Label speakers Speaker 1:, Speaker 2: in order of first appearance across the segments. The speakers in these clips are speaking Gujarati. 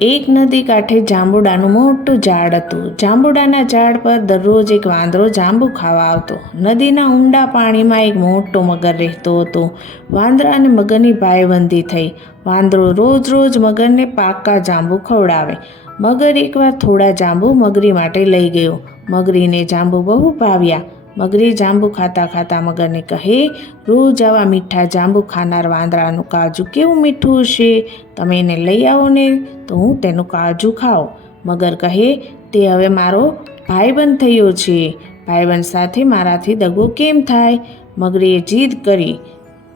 Speaker 1: એક નદી કાંઠે જાંબુડાનું મોટું ઝાડ હતું. જાંબુડાના ઝાડ પર દરરોજ એક વાંદરો જાંબુ ખાવા આવતો. નદીના ઊંડા પાણીમાં એક મોટો મગર રહેતો હતો. વાંદરા અને મગરની ભાઈબંધી થઈ. વાંદરો રોજ રોજ મગરને પાકા જાંબુ ખવડાવે. મગર એકવાર થોડા જાંબુ મગરી માટે લઈ ગયો. મગરીને જાંબુ બહુ ભાવ્યા. મગરી જાંબુ ખાતા ખાતા મગરને કહે, રોજ આવા મીઠા જાંબુ ખાનાર વાંદરાનું કાજુ કેવું મીઠું હશે? તમે એને લઈ આવો ને, તો હું તેનું કાજુ ખાઉં. મગર કહે, તે હવે મારો ભાઈબંધ થયો છે. ભાઈબંધ સાથે મારાથી દગો કેમ થાય? મગરીએ જીદ કરી,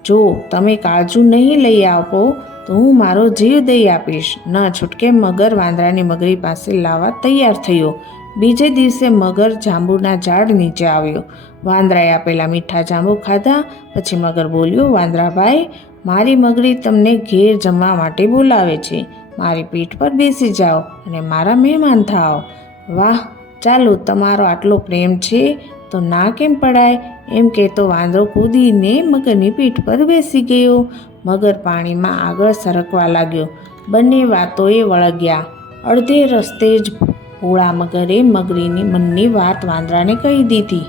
Speaker 1: જો તમે કાજુ નહીં લઈ આપો, તો હું મારો જીવ દઈ આપીશ. ન છૂટકે મગર વાંદરાની મગરી પાસે લાવવા તૈયાર થયો. બીજે દિવસે મગર જાંબુના ઝાડ નીચે આવ્યો. વાંદરાએ આપેલા મીઠા જાંબુ ખાધા, પછી મગર બોલ્યો, વાંદરાભાઈ, મારી મગરી તમને ઘેર જમવા માટે બોલાવે છે. મારી પીઠ પર બેસી જાઓ અને મારા મહેમાન થાઓ. વાહ, ચાલો, તમારો આટલો પ્રેમ છે, તો ના કેમ પડાય? એમ કહેતો વાંદરો કૂદીને મગરની પીઠ પર બેસી ગયો. મગર પાણીમાં આગળ સરકવા લાગ્યો. બંને વાતોએ વળગ્યા. અડધે રસ્તે જ ભોળા મગરે મગરીની મનની વાત વાંદરાને કહી દીધી.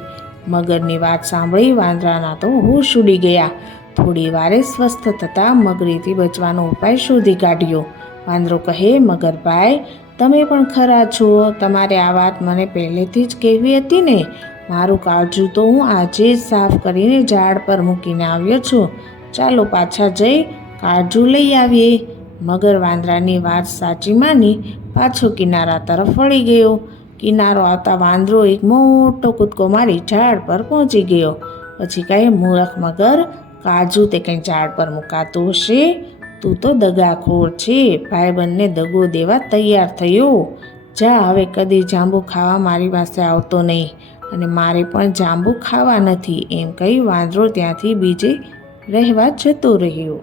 Speaker 1: મગરની વાત સાંભળી વાંદરાના તો હોશ ઉડી ગયા. થોડી વારે સ્વસ્થ થતાં મગરીથી બચવાનો ઉપાય શોધી કાઢ્યો. વાંદરો કહે મગરભાઈ તમે પણ ખરા છો. તમારે આ વાત મને પહેલેથી જ કહેવી હતી ને. મારું કાળજું તો હું આજે જ સાફ કરીને ઝાડ પર મૂકીને આવ્યો છું. ચાલો પાછા જઈ કાળજું લઈ આવીએ. મગર વાંદરાની વાત સાચી માની પાછો કિનારા તરફ વળી ગયો. કિનારો આવતા વાંદરો એક મોટો કૂદકો મારી ઝાડ પર પહોંચી ગયો. પછી કહે, મૂરખ મગર, કાજુ તે કંઈ ઝાડ પર મુકાતું હશે? તું તો દગાખોર છે. ભાઈબંધને દગો દેવા તૈયાર થયો. જા, હવે કદી જાંબુ ખાવા મારી પાસે આવતો નહીં. અને મારે પણ જાંબુ ખાવા નથી. એમ કહી વાંદરો ત્યાંથી બીજે રહેવા જતો રહ્યો.